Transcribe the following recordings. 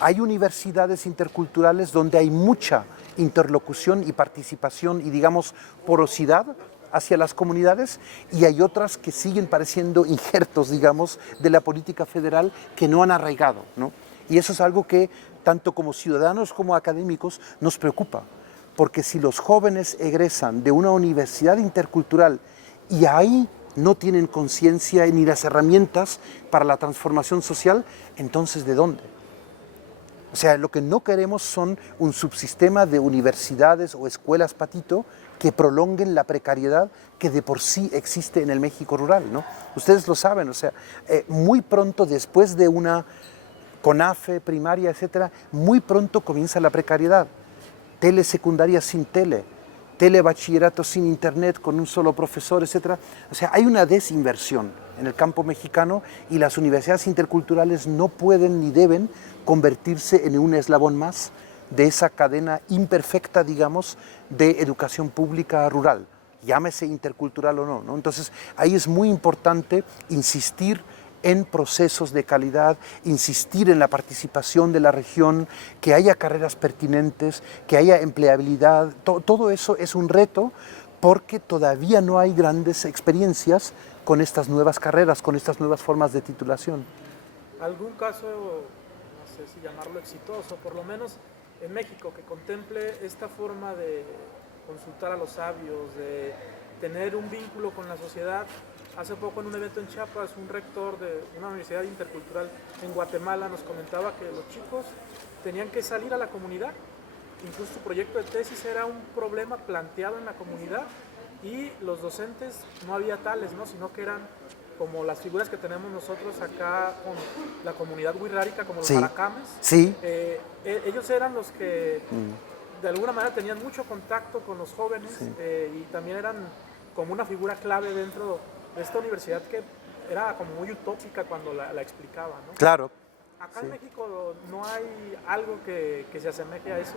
Hay universidades interculturales donde hay mucha interlocución y participación y, digamos, porosidad hacia las comunidades, y hay otras que siguen pareciendo injertos, digamos, de la política federal que no han arraigado, ¿no? Y eso es algo que, tanto como ciudadanos como académicos, nos preocupa, porque si los jóvenes egresan de una universidad intercultural y ahí no tienen conciencia ni las herramientas para la transformación social, entonces ¿de dónde? O sea, lo que no queremos son un subsistema de universidades o escuelas patito que prolonguen la precariedad que de por sí existe en el México rural, ¿no? Ustedes lo saben, o sea, muy pronto después de una CONAFE, primaria, etcétera, muy pronto comienza la precariedad. Telesecundaria sin telebachillerato sin internet, con un solo profesor, etcétera. O sea, hay una desinversión en el campo mexicano y las universidades interculturales no pueden ni deben convertirse en un eslabón más de esa cadena imperfecta, digamos, de educación pública rural, llámese intercultural o no, ¿no? Entonces, ahí es muy importante insistir en procesos de calidad, insistir en la participación de la región, que haya carreras pertinentes, que haya empleabilidad. Todo eso es un reto porque todavía no hay grandes experiencias con estas nuevas carreras, con estas nuevas formas de titulación. ¿Algún caso, no sé si llamarlo exitoso, por lo menos en México, que contemple esta forma de consultar a los sabios, de tener un vínculo con la sociedad? Hace poco en un evento en Chiapas, un rector de una universidad intercultural en Guatemala nos comentaba que los chicos tenían que salir a la comunidad. Incluso su proyecto de tesis era un problema planteado en la comunidad y los docentes no había tales, ¿no? Sino que eran como las figuras que tenemos nosotros acá con la comunidad wixárika, como los maracames. Sí. Ellos eran los que de alguna manera tenían mucho contacto con los jóvenes, y también eran como una figura clave dentro de esta universidad que era como muy utópica cuando la explicaba, ¿no? Claro. Acá en México no hay algo que se asemeje a eso.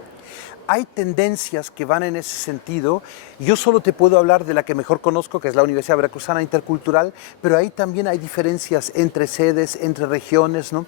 Hay tendencias que van en ese sentido. Yo solo te puedo hablar de la que mejor conozco, que es la Universidad Veracruzana Intercultural, pero ahí también hay diferencias entre sedes, entre regiones, ¿no?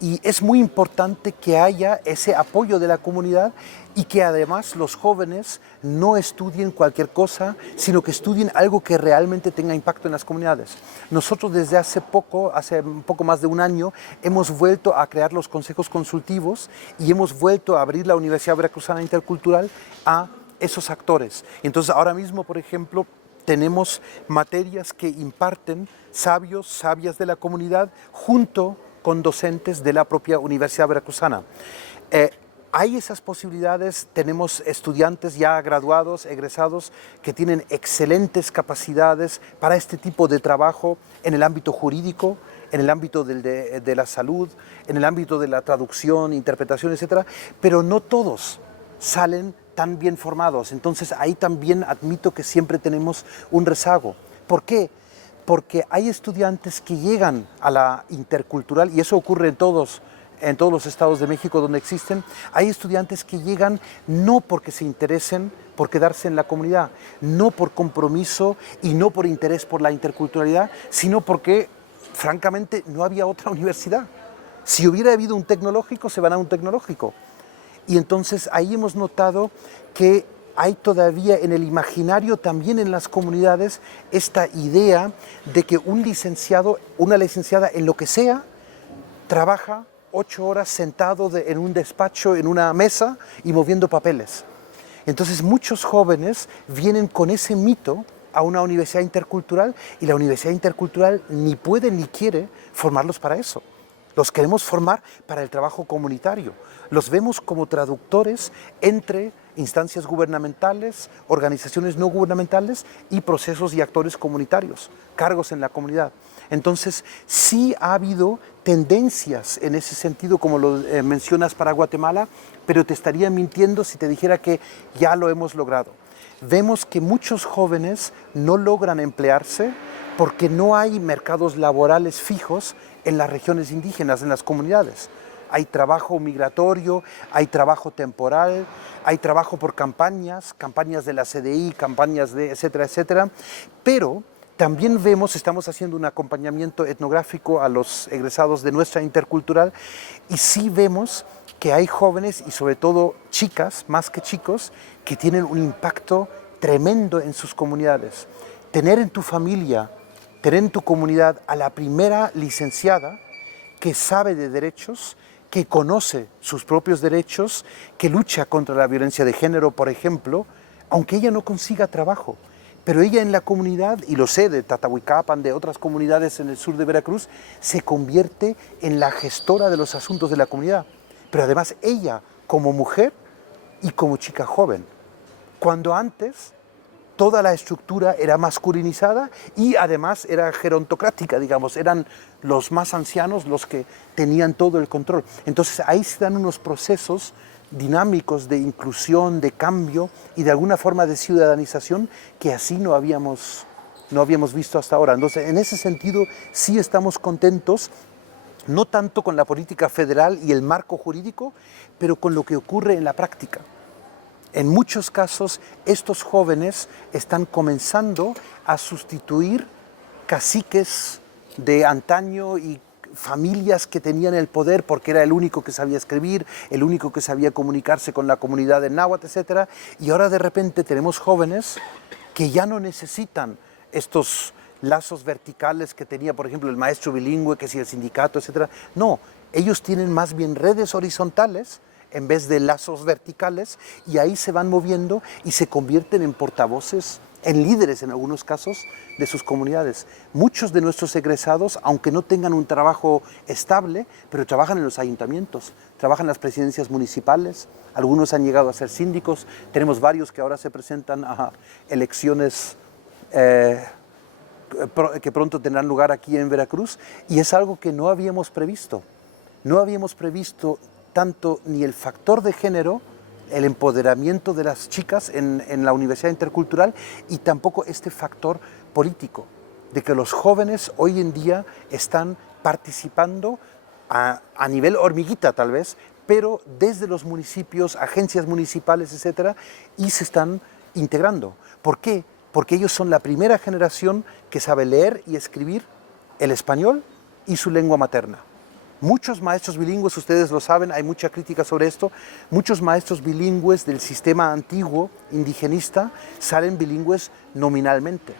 Y es muy importante que haya ese apoyo de la comunidad y que además los jóvenes no estudien cualquier cosa, sino que estudien algo que realmente tenga impacto en las comunidades. Nosotros desde hace un poco más de un año, hemos vuelto a crear los consejos consultivos y hemos vuelto a abrir la Universidad Veracruzana Intercultural a esos actores. Entonces ahora mismo, por ejemplo, tenemos materias que imparten sabios, sabias de la comunidad, junto con docentes de la propia Universidad Veracruzana. Hay esas posibilidades, tenemos estudiantes ya graduados, egresados, que tienen excelentes capacidades para este tipo de trabajo en el ámbito jurídico, en el ámbito de la salud, en el ámbito de la traducción, interpretación, etcétera, pero no todos salen tan bien formados. Entonces ahí también admito que siempre tenemos un rezago. ¿Por qué? Porque hay estudiantes que llegan a la intercultural, y eso ocurre en todos los estados de México donde existen, hay estudiantes que llegan no porque se interesen por quedarse en la comunidad, no por compromiso y no por interés por la interculturalidad, sino porque, francamente, no había otra universidad. Si hubiera habido un tecnológico, se van a un tecnológico. Y entonces ahí hemos notado que hay todavía en el imaginario, también en las comunidades, esta idea de que un licenciado, una licenciada en lo que sea, trabaja 8 horas sentado en un despacho, en una mesa y moviendo papeles. Entonces muchos jóvenes vienen con ese mito a una universidad intercultural y la universidad intercultural ni puede ni quiere formarlos para eso. Los queremos formar para el trabajo comunitario. Los vemos como traductores entre instancias gubernamentales, organizaciones no gubernamentales y procesos y actores comunitarios, cargos en la comunidad. Entonces, sí ha habido tendencias en ese sentido, como lo mencionas para Guatemala, pero te estaría mintiendo si te dijera que ya lo hemos logrado. Vemos que muchos jóvenes no logran emplearse porque no hay mercados laborales fijos en las regiones indígenas, en las comunidades. Hay trabajo migratorio, hay trabajo temporal, hay trabajo por campañas de la CDI, campañas de etcétera, etcétera, pero también vemos, estamos haciendo un acompañamiento etnográfico a los egresados de nuestra intercultural y sí vemos que hay jóvenes y sobre todo chicas, más que chicos, que tienen un impacto tremendo en sus comunidades. Tener en tu familia, tener en tu comunidad a la primera licenciada que sabe de derechos, que conoce sus propios derechos, que lucha contra la violencia de género, por ejemplo, aunque ella no consiga trabajo. Pero ella en la comunidad, y lo sé de Tatahuicapan, de otras comunidades en el sur de Veracruz, se convierte en la gestora de los asuntos de la comunidad. Pero además ella, como mujer y como chica joven, cuando antes toda la estructura era masculinizada y además era gerontocrática, digamos, eran los más ancianos los que tenían todo el control. Entonces ahí se dan unos procesos dinámicos de inclusión, de cambio y de alguna forma de ciudadanización que así no habíamos visto hasta ahora. Entonces, en ese sentido, sí estamos contentos, no tanto con la política federal y el marco jurídico, pero con lo que ocurre en la práctica. En muchos casos, estos jóvenes están comenzando a sustituir caciques de antaño y familias que tenían el poder porque era el único que sabía escribir, el único que sabía comunicarse con la comunidad en náhuatl, etc. Y ahora de repente tenemos jóvenes que ya no necesitan estos lazos verticales que tenía, por ejemplo, el maestro bilingüe, que si el sindicato, etc. No, ellos tienen más bien redes horizontales en vez de lazos verticales, y ahí se van moviendo y se convierten en portavoces, en líderes en algunos casos, de sus comunidades. Muchos de nuestros egresados, aunque no tengan un trabajo estable, pero trabajan en los ayuntamientos, trabajan en las presidencias municipales, algunos han llegado a ser síndicos, tenemos varios que ahora se presentan a elecciones que pronto tendrán lugar aquí en Veracruz, y es algo que no habíamos previsto. No habíamos previsto tanto ni el factor de género, el empoderamiento de las chicas en la Universidad Intercultural, y tampoco este factor político, de que los jóvenes hoy en día están participando a nivel hormiguita tal vez, pero desde los municipios, agencias municipales, etcétera, y se están integrando. ¿Por qué? Porque ellos son la primera generación que sabe leer y escribir el español y su lengua materna. Muchos maestros bilingües, ustedes lo saben, hay mucha crítica sobre esto, muchos maestros bilingües del sistema antiguo indigenista salen bilingües nominalmente,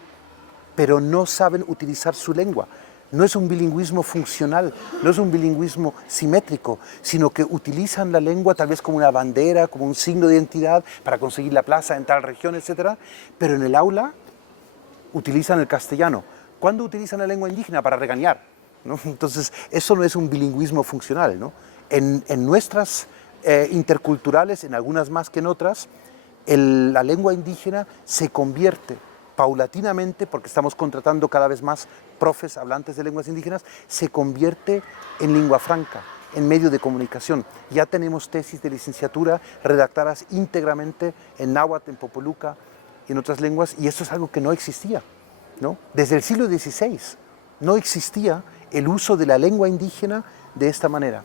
pero no saben utilizar su lengua. No es un bilingüismo funcional, no es un bilingüismo simétrico, sino que utilizan la lengua tal vez como una bandera, como un signo de identidad para conseguir la plaza en tal región, etc. Pero en el aula utilizan el castellano. ¿Cuándo utilizan la lengua indígena? Para regañar, ¿no? Entonces, eso no es un bilingüismo funcional, ¿no? En nuestras interculturales, en algunas más que en otras, la lengua indígena se convierte paulatinamente, porque estamos contratando cada vez más profes hablantes de lenguas indígenas, se convierte en lengua franca, en medio de comunicación. Ya tenemos tesis de licenciatura redactadas íntegramente en náhuatl, en popoluca y en otras lenguas, y esto es algo que no existía, ¿no? Desde el siglo XVI no existía el uso de la lengua indígena de esta manera.